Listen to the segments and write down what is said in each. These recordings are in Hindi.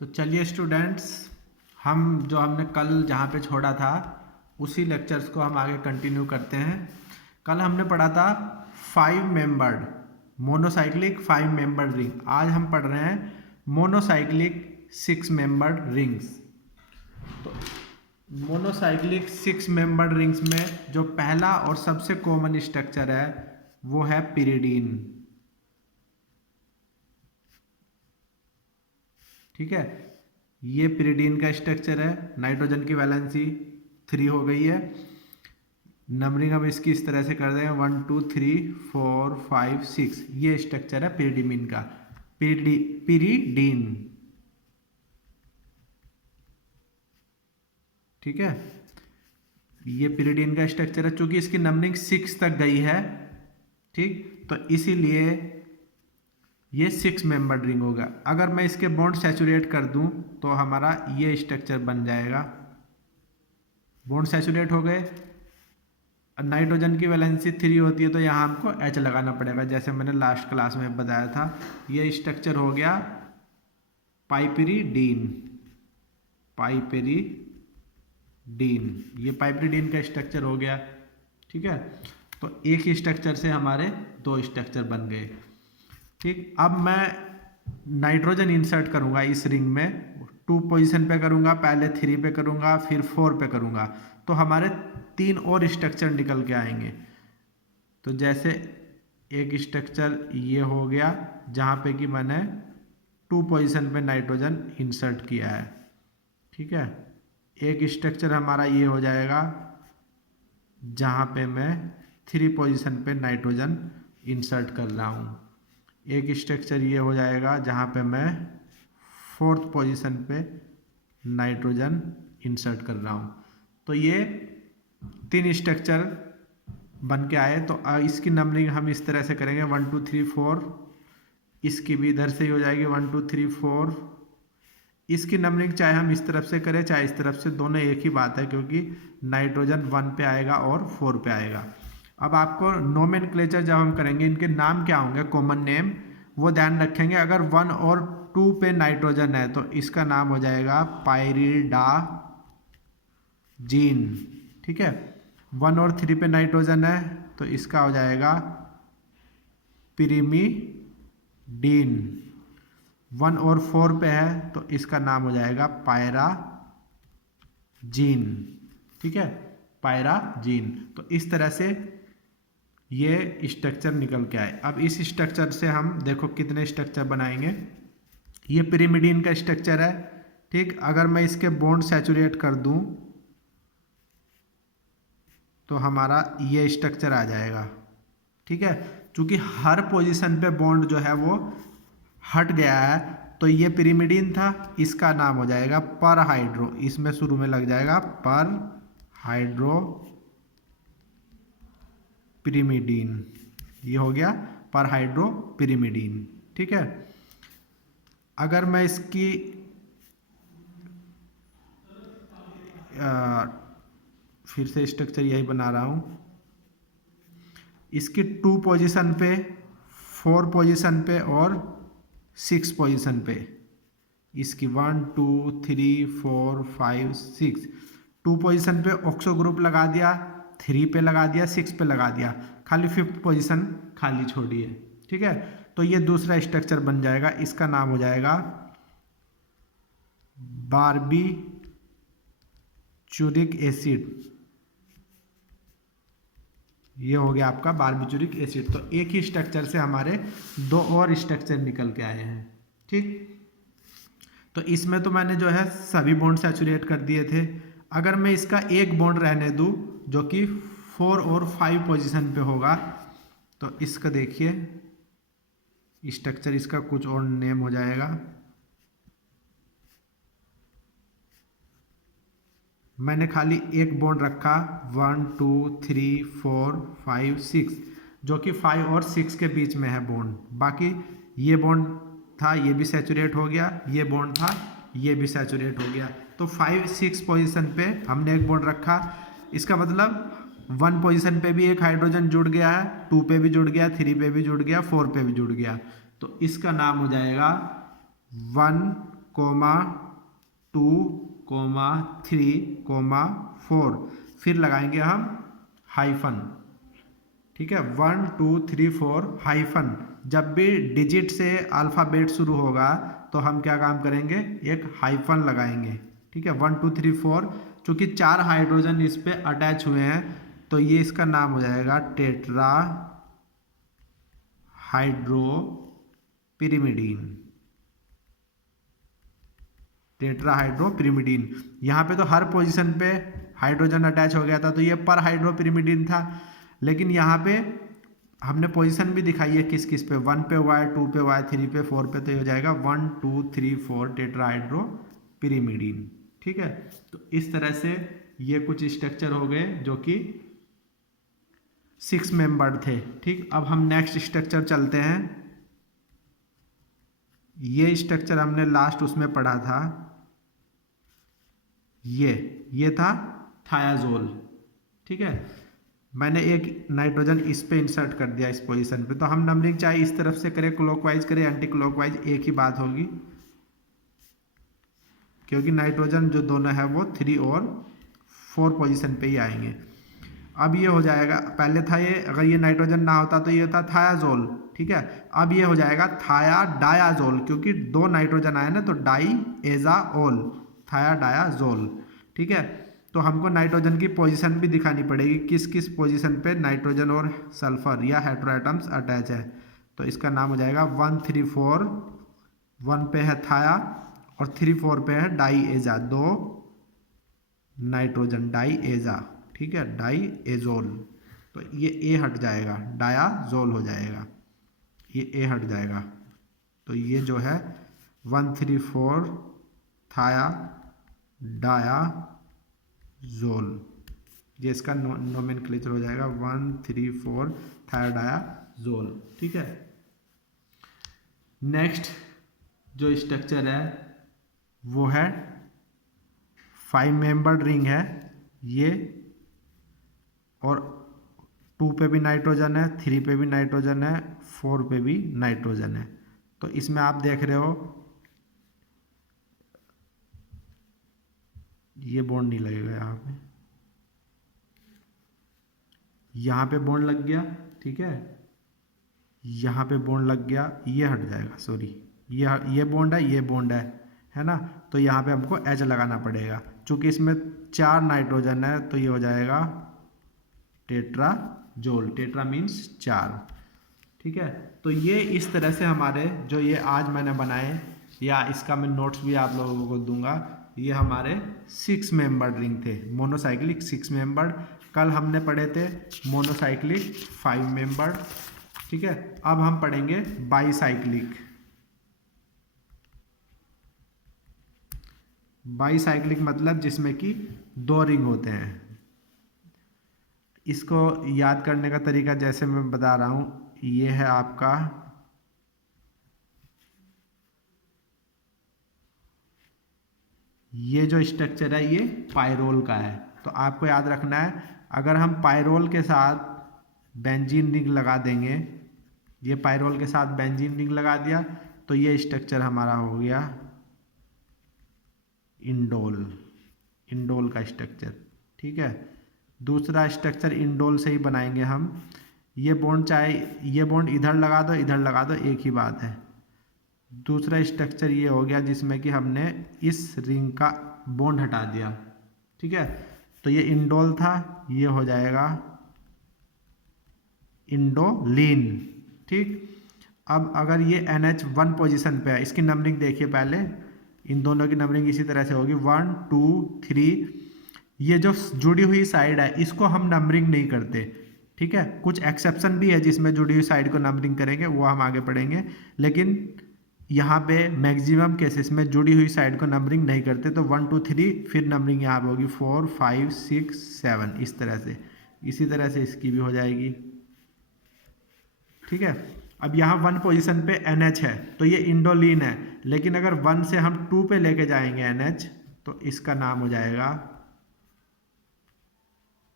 तो चलिए स्टूडेंट्स, हमने कल जहाँ पे छोड़ा था उसी लेक्चर्स को हम आगे कंटिन्यू करते हैं। कल हमने पढ़ा था 5 मेंबर्ड मोनोसाइक्लिक 5 मेंबर्ड रिंग। आज हम पढ़ रहे हैं मोनोसाइक्लिक 6 मेंबर्ड रिंग्स। तो मोनोसाइक्लिक 6 मेंबर्ड रिंग्स में जो पहला और सबसे कॉमन स्ट्रक्चर है वो है पिरिडीन। ठीक है, ये पिरिडीन का स्ट्रक्चर है। नाइट्रोजन की वैलेंसी 3 हो गई है। नंबरिंग हम इसकी इस तरह से कर देंगे 1 2 3 4 5 6। ये स्ट्रक्चर है पिरिडीन का। पिरिडीन, ठीक है, ये पिरिडीन का स्ट्रक्चर है। चूंकि इसकी नंबरिंग 6 तक गई है, ठीक, तो इसीलिए ये 6 मेंबर्ड रिंग होगा। अगर मैं इसके बॉन्ड सैचुरेट कर दूं तो हमारा ये स्ट्रक्चर बन जाएगा। बॉन्ड सैचुरेट हो गए। नाइट्रोजन की वैलेंसी 3 होती है तो यहाँ हमको H लगाना पड़ेगा, जैसे मैंने लास्ट क्लास में बताया था। ये स्ट्रक्चर हो गया पाइपरिडीन। ये पाइपरिडीन का स्ट्रक्चर हो गया। ठीक है, तो एक ही स्ट्रक्चर से हमारे 2 स्ट्रक्चर बन गए। ठीक, अब मैं नाइट्रोजन इंसर्ट करूंगा इस रिंग में। 2 पोजीशन पे करूंगा, पहले 3 पे करूंगा, फिर 4 पे करूंगा, तो हमारे 3 और स्ट्रक्चर निकल के आएंगे। तो जैसे एक स्ट्रक्चर ये हो गया जहाँ पे कि मैंने 2 पोजीशन पे नाइट्रोजन इंसर्ट किया है। ठीक है, एक स्ट्रक्चर हमारा ये हो जाएगा जहाँ पे मैं 3 पोजीशन पे नाइट्रोजन इंसर्ट कर रहा हूँ। एक स्ट्रक्चर ये हो जाएगा जहाँ पे मैं 4th पोजीशन पे नाइट्रोजन इंसर्ट कर रहा हूँ। तो ये 3 स्ट्रक्चर बन के आए। तो इसकी नंबरिंग हम इस तरह से करेंगे 1 2 3 4। इसकी भी इधर से ही हो जाएगी 1 2 3 4। इसकी नंबरिंग चाहे हम इस तरफ से करें चाहे इस तरफ से, दोनों एक ही बात है, क्योंकि नाइट्रोजन 1 पे आएगा और 4 पे आएगा। अब आपको नोमेनक्लेचर जब हम करेंगे, इनके नाम क्या होंगे, कॉमन नेम, वो ध्यान रखेंगे। अगर 1 और 2 पे नाइट्रोजन है तो इसका नाम हो जाएगा पाइरिडाजीन। ठीक है, 1 और 3 पे नाइट्रोजन है तो इसका हो जाएगा पिरिमिडीन। 1 और 4 पे है तो इसका नाम हो जाएगा पायराजीन। ठीक है, पायराजीन। तो इस तरह से ये स्ट्रक्चर निकल के आए। अब इस स्ट्रक्चर से हम देखो कितने स्ट्रक्चर बनाएंगे। ये पिरिमिडीन का स्ट्रक्चर है। ठीक, अगर मैं इसके बॉन्ड सैचुरेट कर दूं तो हमारा ये स्ट्रक्चर आ जाएगा। ठीक है, क्योंकि हर पोजीशन पे बॉन्ड जो है वो हट गया है, तो ये पिरिमिडीन था, इसका नाम हो जाएगा पर हाइड्रो। इसमें शुरू में लग जाएगा पर हाइड्रो पिरिमिडीन। ये हो गया पर हाइड्रो पिरिमिडीन। ठीक है, अगर मैं इसकी फिर से स्ट्रक्चर यही बना रहा हूं। इसकी 2 पोजीशन पे, 4 पोजीशन पे और 6 पोजीशन पे, इसकी 1 2 3 4 5 6, 2 पोजीशन पे ऑक्सो ग्रुप लगा दिया, 3 पे लगा दिया, 6 पे लगा दिया, खाली 5th पोजीशन खाली छोड़ी है। ठीक है, तो ये दूसरा स्ट्रक्चर बन जाएगा। इसका नाम हो जाएगा बारबीचूरिक एसिड। ये हो गया आपका बारबीचूरिक एसिड। तो एक ही स्ट्रक्चर से हमारे 2 और स्ट्रक्चर निकल के आए हैं। ठीक, तो इसमें तो मैंने जो है सभी बॉन्ड सैचुरेट कर दिए थे। अगर मैं इसका एक बॉन्ड रहने दूं जो कि 4 और 5 पोजीशन पे होगा, तो इसका देखिए स्ट्रक्चर, इसका कुछ और नेम हो जाएगा। मैंने खाली एक बॉन्ड रखा 1 2 3 4 5 6, जो कि 5 और 6 के बीच में है बॉन्ड। बाकी ये बॉन्ड था, ये भी सैचुरेट हो गया, ये बॉन्ड था, ये भी सैचुरेट हो गया। तो 5 6 पोजीशन पे हमने एक बॉन्ड रखा। इसका मतलब 1 पोजीशन पे भी एक हाइड्रोजन जुड़ गया है, 2 पे भी जुड़ गया, 3 पे भी जुड़ गया, 4 पे भी जुड़ गया। तो इसका नाम हो जाएगा 1 कोमा 2 कोमा 3 कोमा 4, फिर लगाएंगे हम हाइफन। ठीक है, 1 2 3 4 हाइफन। जब भी डिजिट से अल्फ़ाबेट शुरू होगा तो हम क्या काम करेंगे, एक हाइफन लगाएंगे। ठीक है, 1 2 3 4, चूंकि 4 हाइड्रोजन इस पे अटैच हुए हैं तो ये इसका नाम हो जाएगा टेट्रा हाइड्रोपिरिमिडीन। टेट्राहाइड्रोपिरिमिडीन। यहाँ पे तो हर पोजीशन पे हाइड्रोजन अटैच हो गया था तो ये पर हाइड्रोपिरिमिडीन था, लेकिन यहाँ पे हमने पोजीशन भी दिखाई है किस किस पे, 1 पे हुआ है, 2 पे हुआ है, 3 पे, 4 पे, तो ये हो जाएगा 1 2 3 4 टेट्राहाइड्रोपिरिमिडीन। ठीक है, तो इस तरह से ये कुछ स्ट्रक्चर हो गए जो कि 6 मेंबर्ड थे। ठीक, अब हम नेक्स्ट स्ट्रक्चर चलते हैं। ये स्ट्रक्चर हमने लास्ट उसमें पढ़ा था, ये था थायाजोल। ठीक है, मैंने एक नाइट्रोजन इस पे इंसर्ट कर दिया इस पोजीशन पे, तो हम नंबरिंग चाहे इस तरफ से करें, क्लॉकवाइज करें, एंटी क्लॉकवाइज, एक ही बात होगी, क्योंकि नाइट्रोजन जो दोनों है वो 3 और 4 पोजीशन पे ही आएंगे। अब ये हो जाएगा, पहले था ये, अगर ये नाइट्रोजन ना होता तो ये था थायाजोल। ठीक है, अब ये हो जाएगा थाया डायाजोल, क्योंकि 2 नाइट्रोजन आए ना, तो डाई एजाओल, थाया डायाजोल। ठीक है, तो हमको नाइट्रोजन की पोजीशन भी दिखानी पड़ेगी, किस किस पोजीशन पे नाइट्रोजन और सल्फर या हेटेरोएटम्स अटैच है। तो इसका नाम हो जाएगा 1 3 4, 1 पे है थाया और 3 4 पे है डाई एजा, 2 नाइट्रोजन डाई एजा। ठीक है, डाई एजोल, तो ये ए हट जाएगा, डायाजोल हो जाएगा, ये ए हट जाएगा, तो ये जो है 1 3 4 थाया डायाजोल, ये इसका नोमेनक्लेचर हो जाएगा 1 3 4 थाया डायाजोल। ठीक है, नेक्स्ट जो स्ट्रक्चर है वो है 5 मेंबर्ड रिंग है ये, और 2 पे भी नाइट्रोजन है, 3 पे भी नाइट्रोजन है, 4 पे भी नाइट्रोजन है। तो इसमें आप देख रहे हो ये बॉन्ड नहीं लगेगा, यहाँ पे बॉन्ड लग गया। ठीक है, यहाँ पे बॉन्ड लग गया, ये हट जाएगा, सॉरी, ये बॉन्ड है ना, तो यहाँ पे हमको एच लगाना पड़ेगा, चूंकि इसमें 4 नाइट्रोजन है तो ये हो जाएगा टेट्राजोल, टेट्रा मीन्स 4। ठीक है, तो ये इस तरह से हमारे जो ये आज मैंने बनाए, या इसका मैं नोट्स भी आप लोगों को दूंगा, ये हमारे 6 मेंबर्ड रिंग थे, मोनोसाइक्लिक 6 मेंबर्ड। कल हमने पढ़े थे मोनोसाइक्लिक 5 मेंबर्ड। ठीक है, अब हम पढ़ेंगे बाईसाइक्लिक। बाईसाइक्लिक मतलब जिसमें कि 2 रिंग होते हैं। इसको याद करने का तरीका जैसे मैं बता रहा हूँ, ये है आपका ये जो स्ट्रक्चर है ये पायरोल का है, तो आपको याद रखना है, अगर हम पायरोल के साथ बेंजीन रिंग लगा देंगे, ये पायरोल के साथ बेंजीन रिंग लगा दिया तो ये स्ट्रक्चर हमारा हो गया इंडोल का स्ट्रक्चर। ठीक है, दूसरा स्ट्रक्चर इंडोल से ही बनाएंगे हम, ये बॉन्ड चाहे ये बॉन्ड इधर लगा दो इधर लगा दो, एक ही बात है। दूसरा स्ट्रक्चर ये हो गया जिसमें कि हमने इस रिंग का बॉन्ड हटा दिया। ठीक है, तो ये इंडोल था, ये हो जाएगा इंडोलिन। ठीक, अब अगर ये NH1 पोजीशन पे है, इसकी नंबरिंग देखिए पहले, इन दोनों की नंबरिंग इसी तरह से होगी 1 2 3। ये जो जुड़ी हुई साइड है इसको हम नंबरिंग नहीं करते। ठीक है, कुछ एक्सेप्शन भी है जिसमें जुड़ी हुई साइड को नंबरिंग करेंगे, वो हम आगे पढ़ेंगे, लेकिन यहाँ पे मैक्सिमम केसेस में जुड़ी हुई साइड को नंबरिंग नहीं करते। तो 1 2 3, फिर नंबरिंग यहाँ पे होगी 4 5 6 7, इस तरह से, इसी तरह से इसकी भी हो जाएगी। ठीक है, अब यहाँ 1 पोजीशन पे NH है तो ये इंडोलिन है, लेकिन अगर 1 से हम 2 पे लेके जाएंगे NH तो इसका नाम हो जाएगा,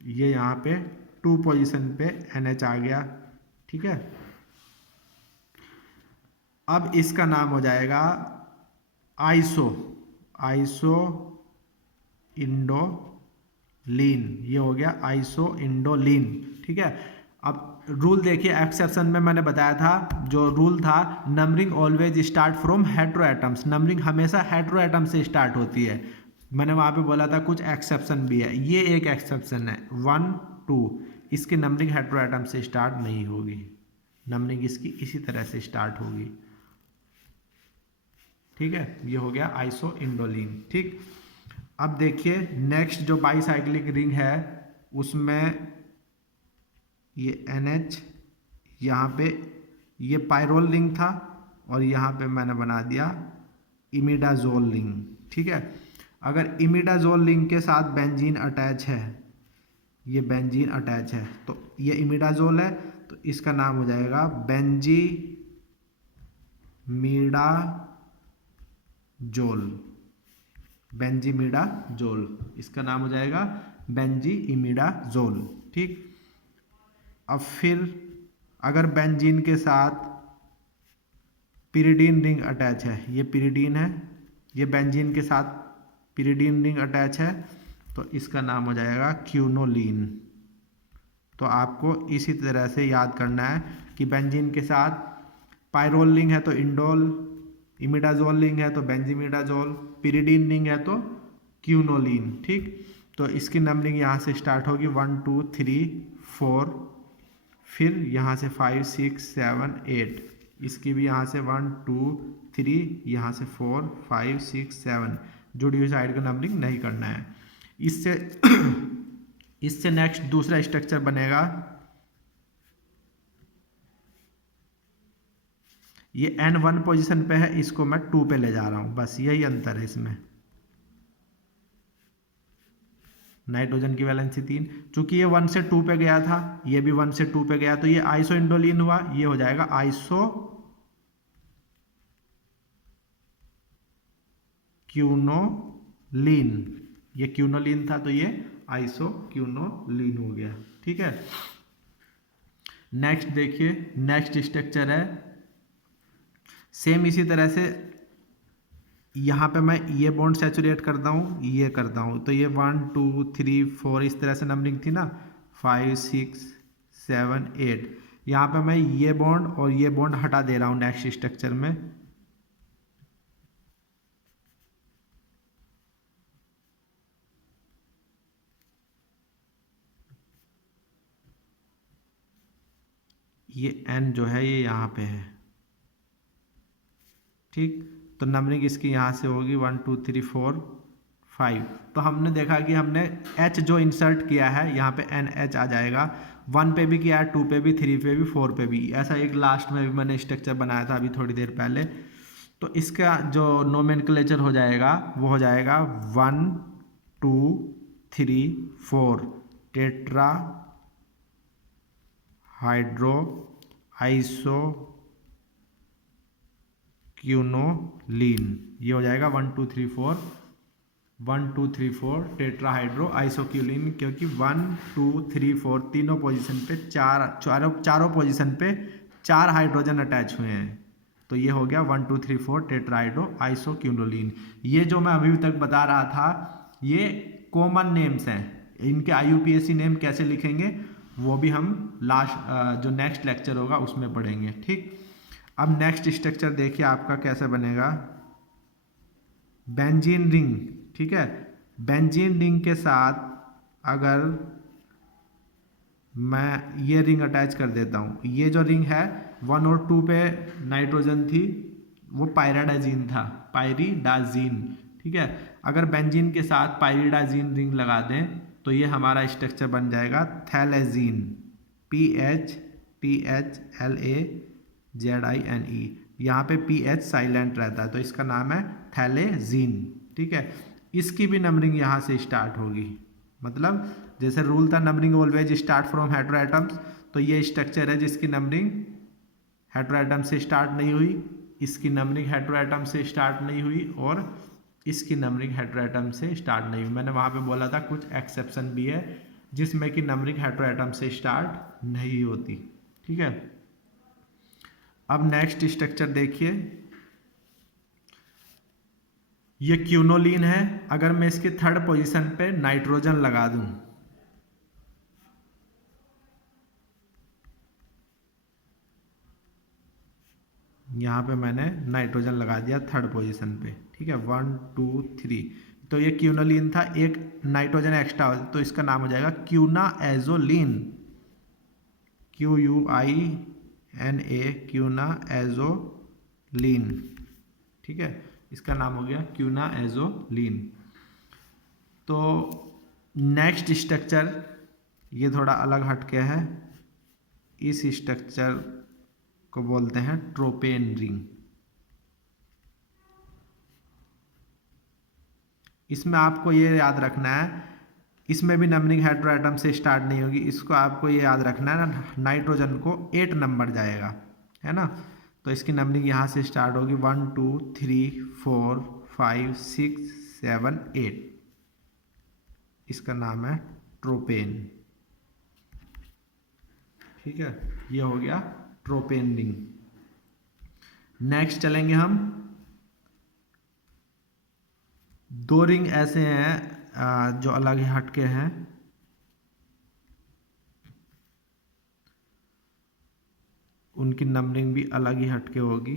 ये यहाँ पे 2 पोजीशन पे NH आ गया। ठीक है, अब इसका नाम हो जाएगा, आइसो आइसो इंडोलिन, ये हो गया आइसो इंडोलिन। ठीक है, अब रूल देखिए, एक्सेप्शन में मैंने बताया था, जो रूल था numbering always start from hetero atoms, numbering हमेशा हेट्रो एटम से स्टार्ट होती है। मैंने वहाँ पे बोला था कुछ एक्सेप्शन भी है, ये एक एक्सेप्शन है 1 2, इसकी नंबरिंग हेट्रो एटम से स्टार्ट नहीं होगी, नंबरिंग इसकी इसी तरह से स्टार्ट होगी। ठीक है, ये हो गया आइसो इंडोलिन। ठीक, अब देखिए नेक्स्ट जो बाईसाइक्लिक रिंग है उसमें ये NH, यहाँ पे ये पायरोल रिंग था और यहाँ पे मैंने बना दिया इमिडाजोल रिंग। ठीक है, अगर इमिडाजोल रिंग के साथ बेंजीन अटैच है, ये बेंजीन अटैच है, तो ये इमिडाजोल है, तो इसका नाम हो जाएगा बेंजीमिडाजोल, बेंजीमिडाजोल, इसका नाम हो जाएगा बेंजीमिडाजोल। ठीक, अब फिर अगर बेंजीन के साथ पिरिडीन रिंग अटैच है, ये पिरिडीन है, ये बेंजीन के साथ पिरिडीन रिंग अटैच है, तो इसका नाम हो जाएगा क्यूनोलीन। तो आपको इसी तरह से याद करना है कि बेंजीन के साथ पायरोल रिंग है तो इंडोल, इमिडाजोल रिंग है तो बेंजीमिडाजोल, पिरिडीन रिंग है तो क्यूनोलीन। ठीक, तो इसकी नंबरिंग यहाँ से स्टार्ट होगी 1 2 3 4, फिर यहाँ से 5 6 7 8, इसकी भी यहाँ से 1 2 3, यहाँ से 4 5 6 7, जुड़ी हुई साइड का नंबरिंग नहीं करना है। इससे इससे नेक्स्ट दूसरा स्ट्रक्चर बनेगा, ये N1 पोजीशन पे है, इसको मैं 2 पे ले जा रहा हूँ, बस यही अंतर है इसमें। नाइट्रोजन की वैलेंसी 3, चूंकि ये 1 से 2 पे गया था, ये भी 1 से 2 पे गया, तो ये आइसो इंडोलिन हुआ, ये हो जाएगा आइसो क्यूनोलिन, ये क्यूनोलिन था तो ये आइसो क्यूनोलिन हो गया। ठीक है, नेक्स्ट देखिए, नेक्स्ट स्ट्रक्चर है सेम इसी तरह से, यहाँ पे मैं ये बॉन्ड सैचुरेट करता हूँ, ये करता हूँ, तो ये 1 2 3 4 इस तरह से नंबरिंग थी ना, 5 6 7 8, यहाँ पे मैं ये बॉन्ड और ये बॉन्ड हटा दे रहा हूँ नेक्स्ट स्ट्रक्चर में। ये N जो है ये यहाँ पे है। ठीक, तो नंबरिंग इसकी यहाँ से होगी 1 2 3 4 5, तो हमने देखा कि हमने H जो इंसर्ट किया है यहाँ पे NH आ जाएगा, 1 पे भी किया है, 2 पे भी, 3 पे भी, 4 पे भी, ऐसा एक लास्ट में भी मैंने स्ट्रक्चर बनाया था अभी थोड़ी देर पहले। तो इसका जो नोमेनक्लेचर हो जाएगा वो हो जाएगा 1 2 3 4 टेट्रा हाइड्रो आइसो क्यूनोलिन, ये हो जाएगा 1 2 3 4 1 2 3 4 टेट्राहाइड्रो आइसोक्यूलिन, क्योंकि 1 2 3 4 तीनों पोजीशन पे चारों पोजीशन पे 4 हाइड्रोजन अटैच हुए हैं, तो ये हो गया 1 2 3 4 टेट्राहाइड्रो आइसोक्यूनोलिन। ये जो मैं अभी तक बता रहा था ये कॉमन नेम्स हैं, इनके IUPAC नेम कैसे लिखेंगे वो भी हम लास्ट जो नेक्स्ट लेक्चर होगा उसमें पढ़ेंगे। ठीक, अब नेक्स्ट स्ट्रक्चर देखिए आपका कैसे बनेगा, बेंजीन रिंग। ठीक है, बेंजीन रिंग के साथ अगर मैं ये रिंग अटैच कर देता हूँ, ये जो रिंग है 1 और 2 पे नाइट्रोजन थी, वो पायरिडाजीन था, पायरिडाजीन। ठीक है, अगर बेंजीन के साथ पायरिडाजीन रिंग लगा दें तो ये हमारा स्ट्रक्चर बन जाएगा थैलेजीन, PHTHLAZINE, यहाँ पे PH साइलेंट रहता है तो इसका नाम है थैलेजीन। ठीक है, इसकी भी नंबरिंग यहाँ से स्टार्ट होगी, मतलब जैसे रूल था numbering always start from hetero atoms, तो ये स्ट्रक्चर है जिसकी नंबरिंग हेट्रो एटम से स्टार्ट नहीं हुई, इसकी नंबरिंग हेट्रो एटम से स्टार्ट नहीं हुई और इसकी नंबरिंग हेट्रो एटम से स्टार्ट नहीं हुई। मैंने वहाँ पे बोला था कुछ एक्सेप्शन भी है जिसमें कि नंबरिंग हेट्रो एटम से स्टार्ट नहीं होती। ठीक है, अब नेक्स्ट स्ट्रक्चर देखिए, ये क्यूनोलिन है। अगर मैं इसके थर्ड पोजीशन पे नाइट्रोजन लगा दूं, यहाँ पे मैंने नाइट्रोजन लगा दिया थर्ड पोजीशन पे, ठीक है, 1 2 3, तो ये क्यूनोलिन था, एक नाइट्रोजन एक्स्ट्रा हो तो इसका नाम हो जाएगा क्यूनाएजोलिन, QUINA, क्यूनाएजोलिन, ठीक है, इसका नाम हो गया क्यूनाएजोलिन। तो नेक्स्ट स्ट्रक्चर ये थोड़ा अलग हटके है, इस स्ट्रक्चर को बोलते हैं ट्रोपेन रिंग। इसमें आपको ये याद रखना है, इसमें भी नंबरिंग हेटेरोएटम से स्टार्ट नहीं होगी, इसको आपको ये याद रखना है ना, नाइट्रोजन को 8 नंबर जाएगा, है ना, तो इसकी नंबरिंग यहाँ से स्टार्ट होगी 1 2 3 4 5 6 7 8, इसका नाम है ट्रोपेन, ठीक है, ये हो गया ट्रोपेन रिंग। नेक्स्ट चलेंगे हम, दो रिंग ऐसे हैं जो अलग ही हटके हैं, उनकी नंबरिंग भी अलग ही हटके होगी।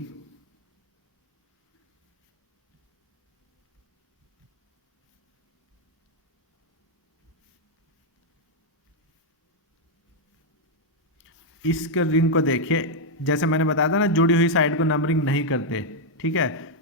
इसके रिंग को देखिए, जैसे मैंने बताया था ना, जुड़ी हुई साइड को नंबरिंग नहीं करते, ठीक है,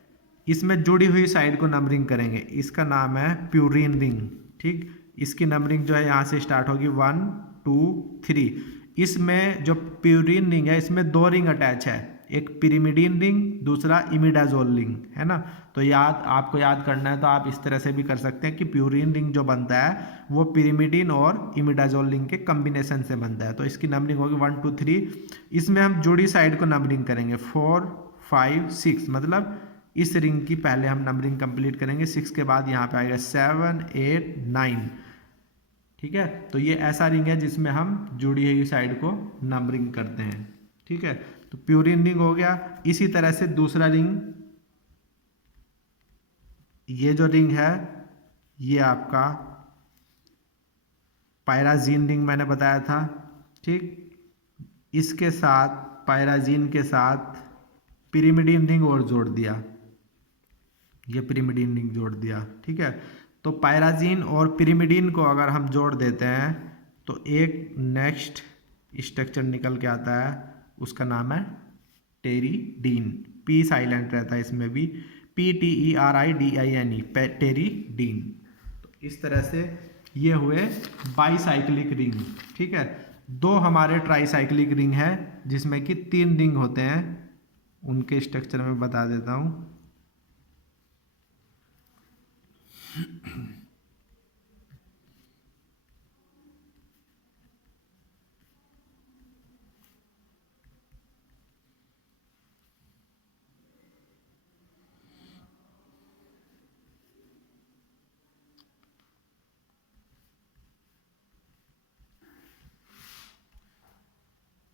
इसमें जुड़ी हुई साइड को नंबरिंग करेंगे, इसका नाम है प्यूरिन रिंग, ठीक, इसकी नंबरिंग जो है यहाँ से स्टार्ट होगी 1 2 3। इसमें जो प्यूरिन रिंग है, इसमें दो रिंग अटैच है, एक पिरिमिडीन रिंग, दूसरा इमिडाजोल रिंग, है ना, तो आपको याद करना है तो आप इस तरह से भी कर सकते हैं कि प्यूरिन रिंग जो बनता है वो पिरिमिडीन और इमिडाजोल रिंग के कम्बिनेशन से बनता है, तो इसकी नंबरिंग होगी 1 2 3। इसमें हम जुड़ी साइड को नंबरिंग करेंगे 4 5 6, मतलब इस रिंग की पहले हम नंबरिंग कंप्लीट करेंगे, 6 के बाद यहाँ पे आएगा 7 8 9, ठीक है, तो ये ऐसा रिंग है जिसमें हम जुड़ी हुई साइड को नंबरिंग करते हैं, ठीक है, तो प्यूरिन रिंग हो गया। इसी तरह से दूसरा रिंग, ये जो रिंग है ये आपका पायराजीन रिंग मैंने बताया था, ठीक, इसके साथ पायराजीन के साथ पिरिमिडीन रिंग और जोड़ दिया, ये पिरिमिडीन रिंग जोड़ दिया, ठीक है, तो पायराजीन और पिरिमिडीन को अगर हम जोड़ देते हैं तो एक नेक्स्ट स्ट्रक्चर निकल के आता है, उसका नाम है टेरिडीन, पी साइलेंट रहता है इसमें भी, PTERIDINE, टेरिडीन। तो इस तरह से ये हुए बाईसाइक्लिक रिंग, ठीक है, दो हमारे ट्राईसाइक्लिक रिंग है जिसमें कि 3 रिंग होते हैं, उनके स्ट्रक्चर में बता देता हूँ।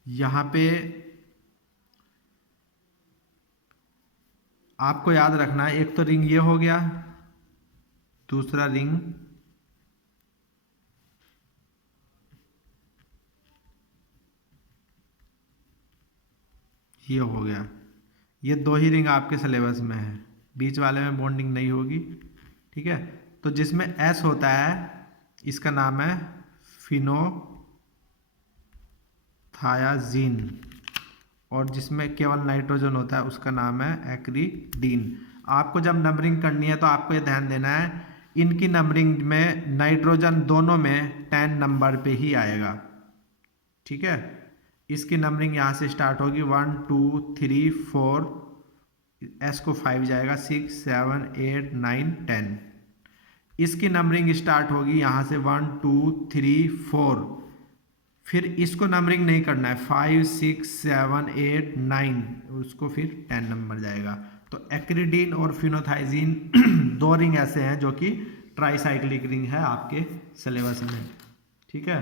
यहाँ पे आपको याद रखना है, एक तो रिंग ये हो गया, दूसरा रिंग ये हो गया, ये दो ही रिंग आपके सिलेबस में है, बीच वाले में बॉन्डिंग नहीं होगी, ठीक है, तो जिसमें एस होता है इसका नाम है फिनोथायाजीन, और जिसमें केवल नाइट्रोजन होता है उसका नाम है एक्रिडीन। आपको जब नंबरिंग करनी है तो आपको ये ध्यान देना है, इनकी नंबरिंग में नाइट्रोजन दोनों में 10 नंबर पे ही आएगा, ठीक है, इसकी नंबरिंग यहाँ से स्टार्ट होगी 1 2 3 4, एस को 5 जाएगा, 6 7 8 9 10, इसकी नंबरिंग स्टार्ट होगी यहाँ से 1 2 3 4, फिर इसको नंबरिंग नहीं करना है, 5 6 7 8 9, उसको फिर 10 नंबर जाएगा। तो एक्रिडीन और फिनोथाइजीन दो रिंग ऐसे हैं जो कि ट्राईसाइक्लिक रिंग है आपके सिलेबस में, ठीक है,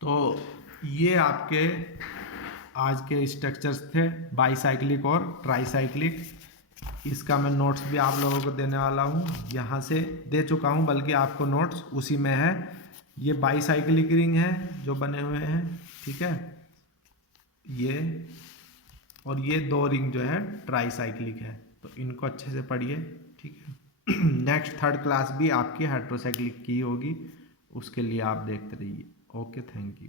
तो ये आपके आज के स्ट्रक्चर्स थे बाईसाइक्लिक और ट्राईसाइक्लिक। इसका मैं नोट्स भी आप लोगों को देने वाला हूँ, यहाँ से दे चुका हूँ, बल्कि आपको नोट्स उसी में है। ये बाईसाइक्लिक रिंग है जो बने हुए हैं, ठीक है, ये और ये 2 रिंग जो है ट्राईसाइक्लिक है, तो इनको अच्छे से पढ़िए, ठीक है। नेक्स्ट 3rd क्लास भी आपकी हेट्रोसाइक्लिक की होगी, उसके लिए आप देखते रहिए। Okay, thank you.